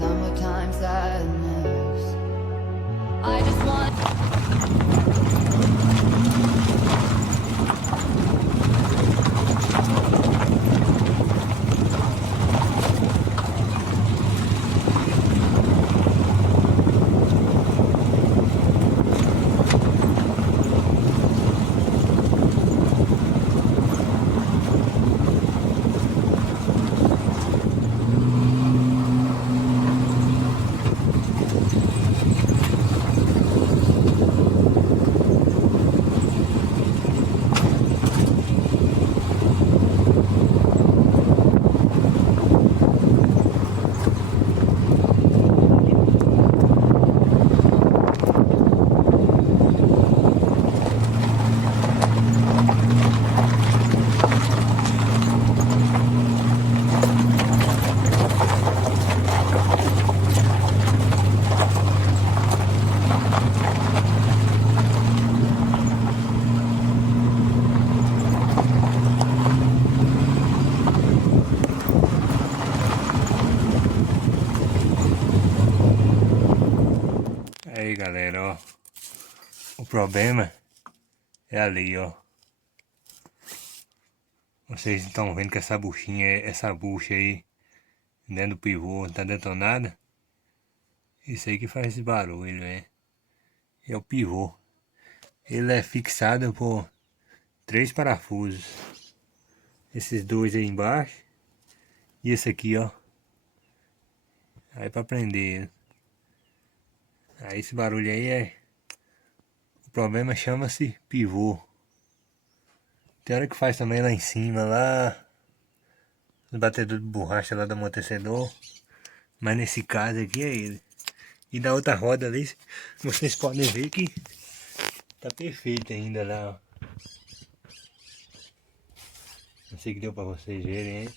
summertime sadness. I just want. Aí galera, ó, o problema é ali, ó. Vocês estão vendo que essa bucha aí dentro do pivô tá detonada? Isso aí que faz esse barulho, é o pivô. Ele é fixado por 3 parafusos. Esses dois aí embaixo e esse aqui, ó. Aí pra prender ele. Aí esse barulho aí o problema chama-se pivô. Tem hora que faz também lá em cima, lá no batedor de borracha lá do amortecedor. Mas nesse caso aqui é ele. E da outra roda ali, vocês podem ver que tá perfeito ainda lá, ó. Não sei que deu pra vocês verem, hein?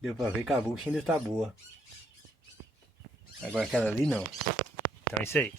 Deu pra ver que a bucha ainda tá boa. Agora aquela ali não. Então é isso aí.